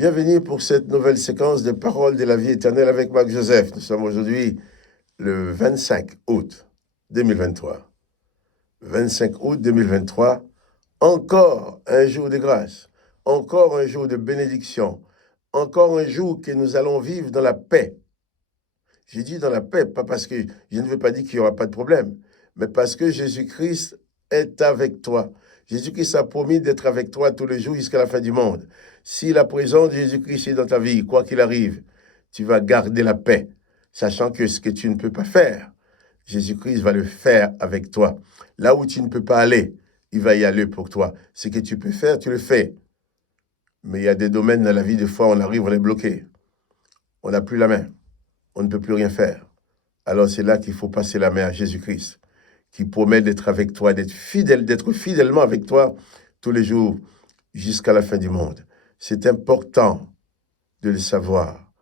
Bienvenue pour cette nouvelle séquence de paroles de la vie éternelle avec Marc Joseph. Nous sommes aujourd'hui le 25 août 2023. 25 août 2023, encore un jour de grâce, encore un jour de bénédiction, encore un jour que nous allons vivre dans la paix. J'ai dit dans la paix, pas parce que je ne veux pas dire qu'il n'y aura pas de problème, mais parce que Jésus-Christ est avec toi. Jésus-Christ a promis d'être avec toi tous les jours jusqu'à la fin du monde. Si la présence de Jésus-Christ est dans ta vie, quoi qu'il arrive, tu vas garder la paix, sachant que ce que tu ne peux pas faire, Jésus-Christ va le faire avec toi. Là où tu ne peux pas aller, il va y aller pour toi. Ce que tu peux faire, tu le fais. Mais il y a des domaines dans la vie, des fois, on arrive, on est bloqué. On n'a plus la main. On ne peut plus rien faire. Alors c'est là qu'il faut passer la main à Jésus-Christ, qui promet d'être avec toi, d'être fidèlement avec toi tous les jours jusqu'à la fin du monde. C'est important de le savoir.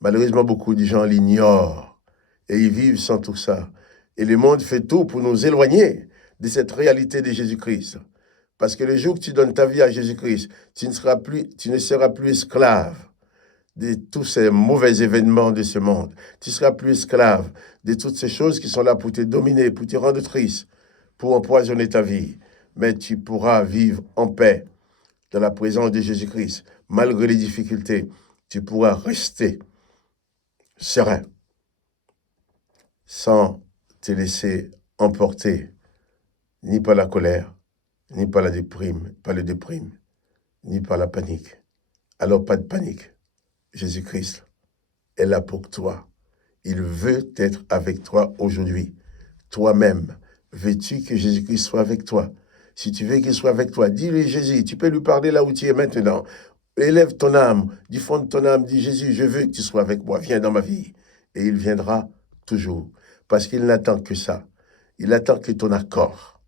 Malheureusement, beaucoup de gens l'ignorent et ils vivent sans tout ça. Et le monde fait tout pour nous éloigner de cette réalité de Jésus-Christ. Parce que le jour que tu donnes ta vie à Jésus-Christ, tu ne seras plus esclave de tous ces mauvais événements de ce monde. Tu seras plus esclave de toutes ces choses qui sont là pour te dominer, pour te rendre triste, pour empoisonner ta vie. Mais tu pourras vivre en paix dans la présence de Jésus-Christ. Malgré les difficultés, tu pourras rester serein, sans te laisser emporter ni par la colère, ni par la déprime, ni par la panique. Alors pas de panique. Jésus-Christ est là pour toi. Il veut être avec toi aujourd'hui. Toi-même, veux-tu que Jésus-Christ soit avec toi? Si tu veux qu'il soit avec toi, dis-lui Jésus, tu peux lui parler là où tu es maintenant. Élève ton âme, du fond de ton âme, dis Jésus, je veux que tu sois avec moi, viens dans ma vie. Et il viendra toujours, parce qu'il n'attend que ça. Il attend que ton accord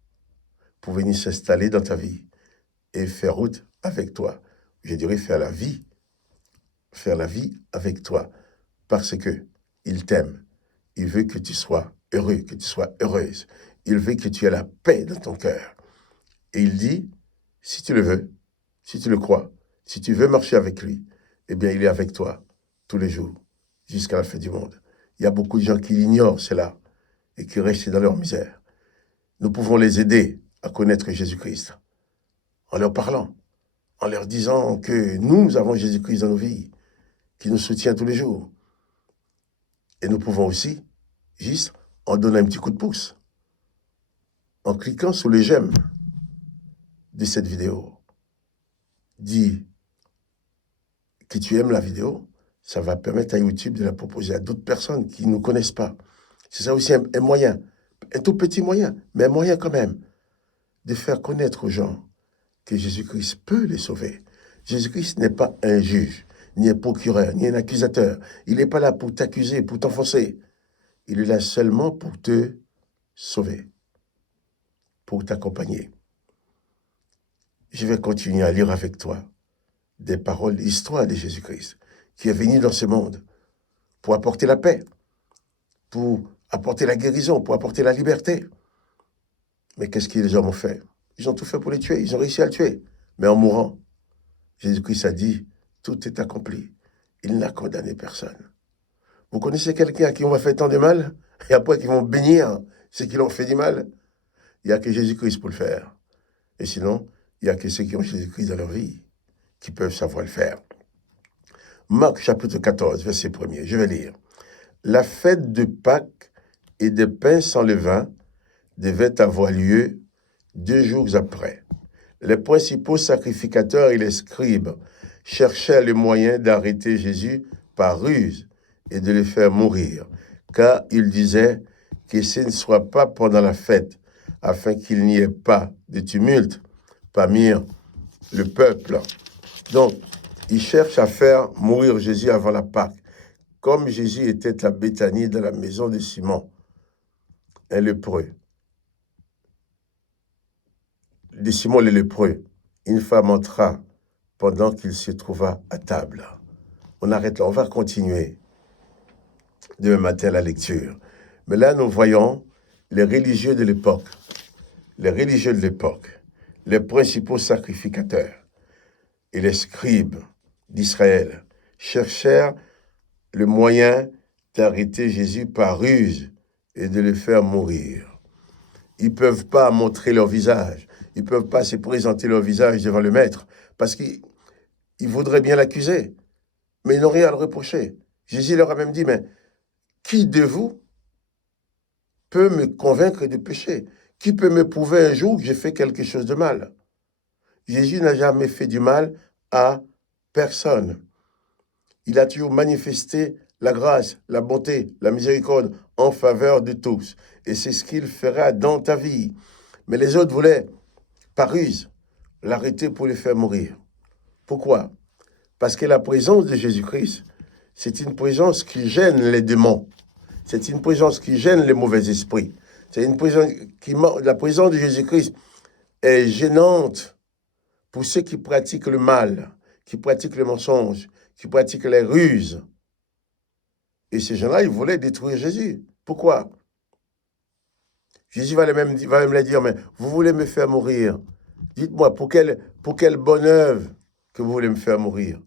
pour venir s'installer dans ta vie et faire route avec toi. Je dirais faire la vie avec toi, parce que il t'aime. Il veut que tu sois heureux, que tu sois heureuse. Il veut que tu aies la paix dans ton cœur. Et il dit, si tu le veux, si tu le crois, si tu veux marcher avec lui, eh bien, il est avec toi tous les jours, jusqu'à la fin du monde. Il y a beaucoup de gens qui ignorent cela et qui restent dans leur misère. Nous pouvons les aider à connaître Jésus-Christ en leur parlant, en leur disant que nous avons Jésus-Christ dans nos vies, qui nous soutient tous les jours. Et nous pouvons aussi, juste en donnant un petit coup de pouce, en cliquant sur le j'aime de cette vidéo. Dis que tu aimes la vidéo, ça va permettre à YouTube de la proposer à d'autres personnes qui ne nous connaissent pas. C'est ça aussi un moyen, un tout petit moyen, mais un moyen quand même, de faire connaître aux gens que Jésus-Christ peut les sauver. Jésus-Christ n'est pas un juge, ni un procureur, ni un accusateur. Il n'est pas là pour t'accuser, pour t'enfoncer. Il est là seulement pour te sauver, pour t'accompagner. Je vais continuer à lire avec toi des paroles, l'histoire de Jésus-Christ, qui est venu dans ce monde pour apporter la paix, pour apporter la guérison, pour apporter la liberté. Mais qu'est-ce que les hommes ont fait? Ils ont tout fait pour les tuer, ils ont réussi à le tuer. Mais en mourant, Jésus-Christ a dit, tout est accompli. Il n'a condamné personne. Vous connaissez quelqu'un à qui on va faire tant de mal, et après qu'ils vont bénir ceux qui l'ont fait du mal? Il n'y a que Jésus-Christ pour le faire. Et sinon, il n'y a que ceux qui ont Jésus-Christ dans leur vie qui peuvent savoir le faire. Marc chapitre 14, verset 1er, je vais lire. La fête de Pâques et des pains sans levain devait avoir lieu 2 jours après. Les principaux sacrificateurs et les scribes cherchaient le moyen d'arrêter Jésus par ruse et de le faire mourir, car ils disaient que ce ne soit pas pendant la fête, afin qu'il n'y ait pas de tumulte parmi le peuple. Donc, ils cherchent à faire mourir Jésus avant la Pâque. Comme Jésus était à Béthanie dans la maison de Simon, un lépreux, de Simon le lépreux, une femme entra pendant qu'il se trouva à table. On arrête là, on va continuer demain matin la lecture. Mais là, nous voyons les religieux de l'époque, les principaux sacrificateurs et les scribes d'Israël cherchèrent le moyen d'arrêter Jésus par ruse et de le faire mourir. Ils ne peuvent pas montrer leur visage. Ils ne peuvent pas se présenter leur visage devant le maître parce qu'ils voudraient bien l'accuser, mais ils n'ont rien à le reprocher. Jésus leur a même dit, mais qui de vous peut me convaincre de péché? Qui peut me prouver un jour que j'ai fait quelque chose de mal? Jésus n'a jamais fait du mal à personne. Il a toujours manifesté la grâce, la bonté, la miséricorde en faveur de tous. Et c'est ce qu'il fera dans ta vie. Mais les autres voulaient, par ruse, l'arrêter pour le faire mourir. Pourquoi? Parce que la présence de Jésus-Christ, c'est une présence qui gêne les démons. C'est une présence qui gêne les mauvais esprits. C'est une présence la présence de Jésus-Christ est gênante pour ceux qui pratiquent le mal, qui pratiquent le mensonge, qui pratiquent les ruses. Et ces gens-là, ils voulaient détruire Jésus. Pourquoi? Jésus va même leur dire, mais vous voulez me faire mourir. Dites-moi, pour quelle bonne œuvre que vous voulez me faire mourir?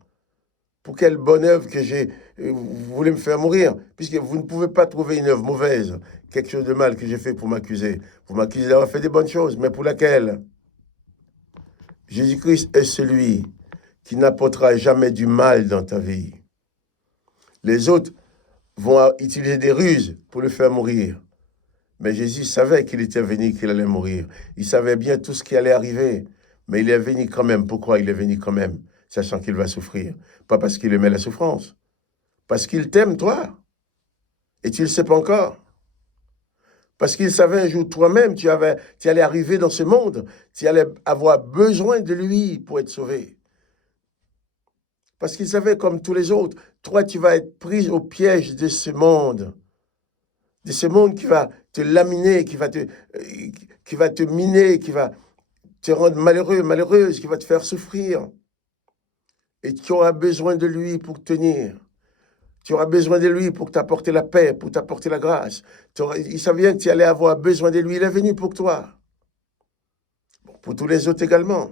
Pour quelle bonne œuvre que vous voulez me faire mourir? Puisque vous ne pouvez pas trouver une œuvre mauvaise, quelque chose de mal que j'ai fait pour m'accuser. Vous m'accusez d'avoir fait des bonnes choses, mais pour laquelle? Jésus-Christ est celui qui n'apportera jamais du mal dans ta vie. Les autres vont utiliser des ruses pour le faire mourir. Mais Jésus savait qu'il était venu, qu'il allait mourir. Il savait bien tout ce qui allait arriver. Mais il est venu quand même. Pourquoi il est venu quand même? Sachant qu'il va souffrir. Pas parce qu'il aimait la souffrance. Parce qu'il t'aime, toi. Et tu ne le sais pas encore. Parce qu'il savait un jour, toi-même, tu allais arriver dans ce monde. Tu allais avoir besoin de lui pour être sauvé. Parce qu'il savait, comme tous les autres, toi, tu vas être pris au piège de ce monde. De ce monde qui va te laminer, qui va te miner, qui va te rendre malheureux, malheureuse, qui va te faire souffrir. Et tu auras besoin de lui pour tenir. Tu auras besoin de lui pour t'apporter la paix, pour t'apporter la grâce. Il savait bien que tu allais avoir besoin de lui. Il est venu pour toi. Pour tous les autres également.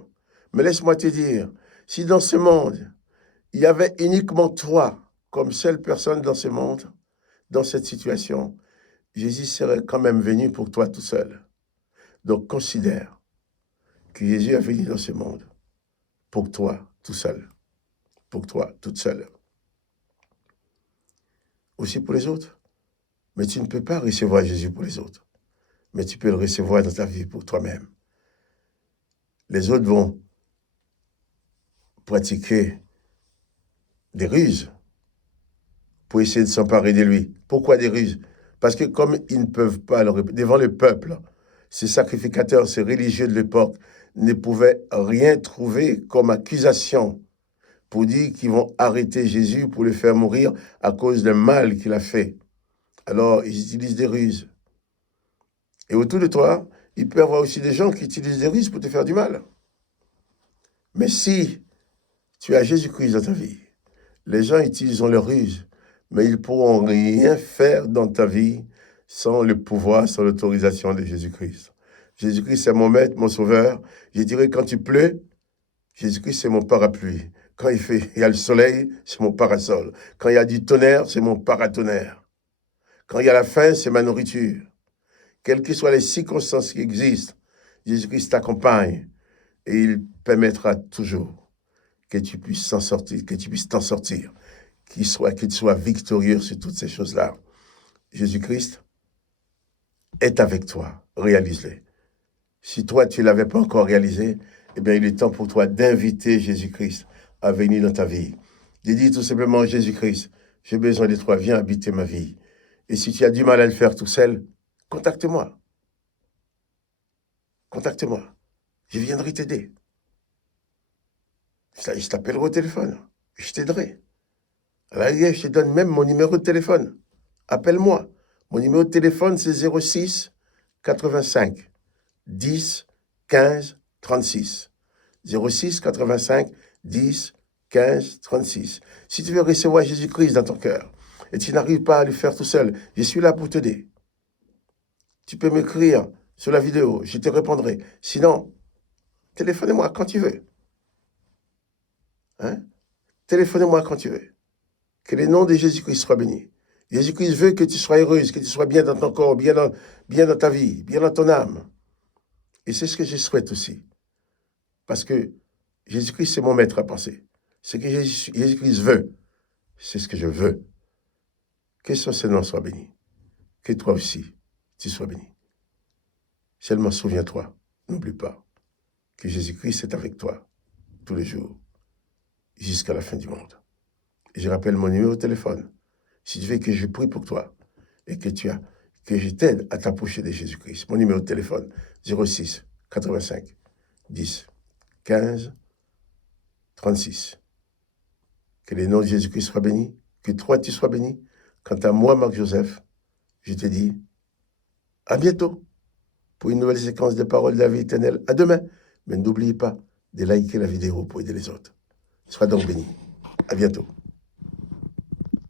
Mais laisse-moi te dire, si dans ce monde, il y avait uniquement toi comme seule personne dans ce monde, dans cette situation, Jésus serait quand même venu pour toi tout seul. Donc considère que Jésus est venu dans ce monde pour toi tout seul. Pour toi toute seule. Aussi pour les autres. Mais tu ne peux pas recevoir Jésus pour les autres. Mais tu peux le recevoir dans ta vie pour toi-même. Les autres vont pratiquer des ruses pour essayer de s'emparer de lui. Pourquoi des ruses? Parce que comme ils ne peuvent pas, devant le peuple, ces sacrificateurs, ces religieux de l'époque, ne pouvaient rien trouver comme accusation pour dire qu'ils vont arrêter Jésus pour le faire mourir à cause d'un mal qu'il a fait. Alors, ils utilisent des ruses. Et autour de toi, il peut y avoir aussi des gens qui utilisent des ruses pour te faire du mal. Mais si tu as Jésus-Christ dans ta vie, les gens utilisent leurs ruses, mais ils ne pourront rien faire dans ta vie sans le pouvoir, sans l'autorisation de Jésus-Christ. Jésus-Christ, c'est mon maître, mon sauveur. Je dirais, quand il pleut, Jésus-Christ, c'est mon parapluie. Quand il y a le soleil, c'est mon parasol. Quand il y a du tonnerre, c'est mon paratonnerre. Quand il y a la faim, c'est ma nourriture. Quelles que soient les circonstances qui existent, Jésus-Christ t'accompagne et il permettra toujours que tu puisses s'en sortir, que tu puisses t'en sortir, qu'il soit victorieux sur toutes ces choses-là. Jésus-Christ est avec toi, réalise-le. Si toi, tu ne l'avais pas encore réalisé, eh bien, il est temps pour toi d'inviter Jésus-Christ à venir dans ta vie. De dire tout simplement, Jésus-Christ, j'ai besoin de toi, viens habiter ma vie. Et si tu as du mal à le faire tout seul, contacte-moi. Contacte-moi. Je viendrai t'aider. Je t'appellerai au téléphone. Je t'aiderai. À la rigueur, je te donne même mon numéro de téléphone. Appelle-moi. Mon numéro de téléphone, c'est 06 85 10 15 36. 06 85 10 15 36. Si tu veux recevoir Jésus-Christ dans ton cœur et tu n'arrives pas à le faire tout seul, je suis là pour t'aider. Tu peux m'écrire sur la vidéo, je te répondrai. Sinon, téléphone-moi quand tu veux. Hein? Téléphonez-moi quand tu veux. Que le nom de Jésus-Christ soit béni. Jésus-Christ veut que tu sois heureuse, que tu sois bien dans ton corps, bien dans ta vie, bien dans ton âme. Et c'est ce que je souhaite aussi. Parce que Jésus-Christ, c'est mon maître à penser. Ce que Jésus-Christ veut, c'est ce que je veux. Que son Seigneur soit béni. Que toi aussi, tu sois béni. Seulement souviens-toi, n'oublie pas, que Jésus-Christ est avec toi tous les jours, jusqu'à la fin du monde. Et je rappelle mon numéro de téléphone. Si tu veux que je prie pour toi et que je t'aide à t'approcher de Jésus-Christ, mon numéro de téléphone, 06 85 10 15 36. Que le nom de Jésus-Christ soit béni, que toi tu sois béni. Quant à moi, Marc-Joseph, je te dis à bientôt pour une nouvelle séquence de paroles de la vie éternelle. À demain. Mais n'oubliez pas de liker la vidéo pour aider les autres. Sois donc béni. À bientôt.